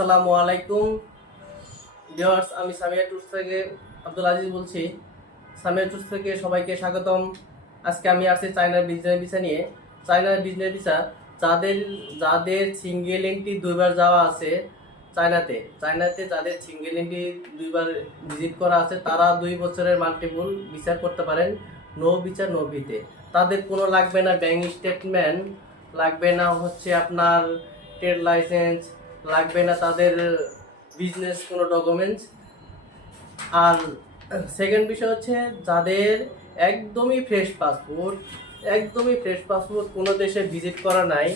আসসালামু আলাইকুম ভিউয়ার্স, আমি সামিয়া ট্যুরস থেকে আব্দুল আজিজ বলছি। সামিয়া ট্যুরস থেকে সবাইকে স্বাগতম। আজকে আমি আসছি চায়নার বিজনেস ভিসা নিয়ে। চায়নার বিজনেস ভিসা যাদের যাদের সিঙ্গেল এন্ট্রি দুইবার যাওয়া আছে চায়নাতে যাদের সিঙ্গেল এন্ট্রি দুইবার ভিজিট করা আছে তারা 2 বছরের মাল্টিপল ভিসা করতে পারেন, নো ভিসা নো ভিতে। তাদের কোনো লাগবে না ব্যাংক স্টেটমেন্ট, লাগবে না হচ্ছে আপনার ট্রেড লাইসেন্স, লাগবে না তাদের বিজনেস কোনো ডকুমেন্টস। আর সেকেন্ড বিষয় হচ্ছে যাদের একদমই ফ্রেশ পাসপোর্ট কোনো দেশে ভিজিট করা নাই,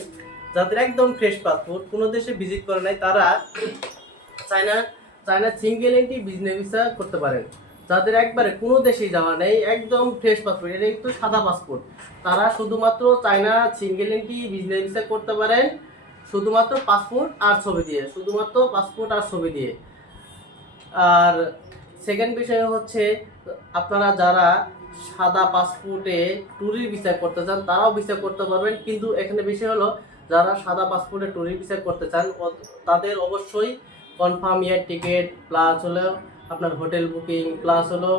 যাদের একদম ফ্রেশ পাসপোর্ট কোনো দেশে ভিজিট করা নাই তারা China single entry business visa করতে পারেন। যাদের একবারে কোনো দেশেই যাওয়া নেই, একদম ফ্রেশ পাসপোর্ট, এটা একটু সাদা পাসপোর্ট, তারা শুধুমাত্র China single entry business visa করতে পারেন শুধুমাত্র পাসপোর্ট আর ছবি দিয়ে। আর সেকেন্ড বিষয় হচ্ছে আপনারা যারা সাদা পাসপোর্টে ট্যুরিস্ট ভিসা করতে চান তারাও ভিসা করতে পারবেন, কিন্তু এখানে বিষয় হলো যারা সাদা পাসপোর্টে ট্যুরিস্ট ভিসা করতে চান তাদের অবশ্যই কনফার্ম ইয়ার টিকিট প্লাস হলো আপনার হোটেল বুকিং প্লাস হলো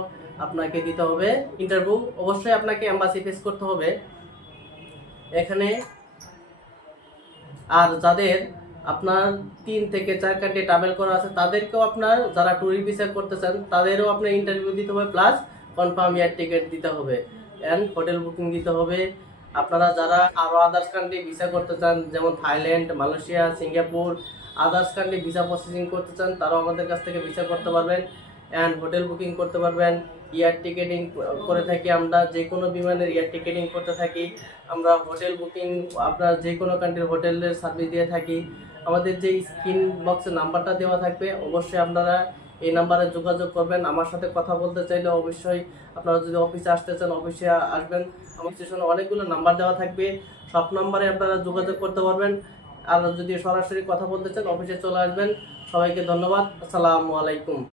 আপনাকে দিতে হবে ইন্টারভিউ। অবশ্যই আপনাকে এম্বাসি ফেস করতে হবে এখানে। আর যাদের আপনার 3 থেকে 4 কান্ট্রি ট্রাভেল করা আছে তাদেরকেও আপনার যারা ট্যুরিস্ট ভিসা করতে চান তাদেরও আপনার ইন্টারভিউ দিতে হবে প্লাস কনফার্ম এয়ার টিকিট দিতে হবে অ্যান্ড হোটেল বুকিং দিতে হবে। আপনারা যারা আরও আদার্স কান্ট্রি ভিসা করতে চান যেমন Thailand, Malaysia, Singapore, others country visa processing করতে চান তারাও আমাদের কাছ থেকে ভিসা করতে পারবেন অ্যান্ড হোটেল বুকিং করতে পারবেন। এয়ার টিকেটিং করে থাকি আমরা, যে কোনো বিমানের এয়ার টিকেটিং করতে থাকি আমরা। হোটেল বুকিং আপনার যে কোনো কান্ট্রির হোটেলের সার্ভিস দিয়ে থাকি। আমাদের যে স্ক্রিন বক্সে নাম্বারটা দেওয়া থাকবে অবশ্যই আপনারা এই নাম্বারে যোগাযোগ করবেন। আমার সাথে কথা বলতে চাইলে অবশ্যই আপনারা যদি অফিসে আসতে চান অবশ্যই আসবেন। আমার স্টেশনে অনেকগুলো নাম্বার দেওয়া থাকবে, সব নাম্বারে আপনারা যোগাযোগ করতে পারবেন। আর যদি সরাসরি কথা বলতে চান অফিসে চলে আসবেন। সবাইকে ধন্যবাদ। আসসালামু আলাইকুম।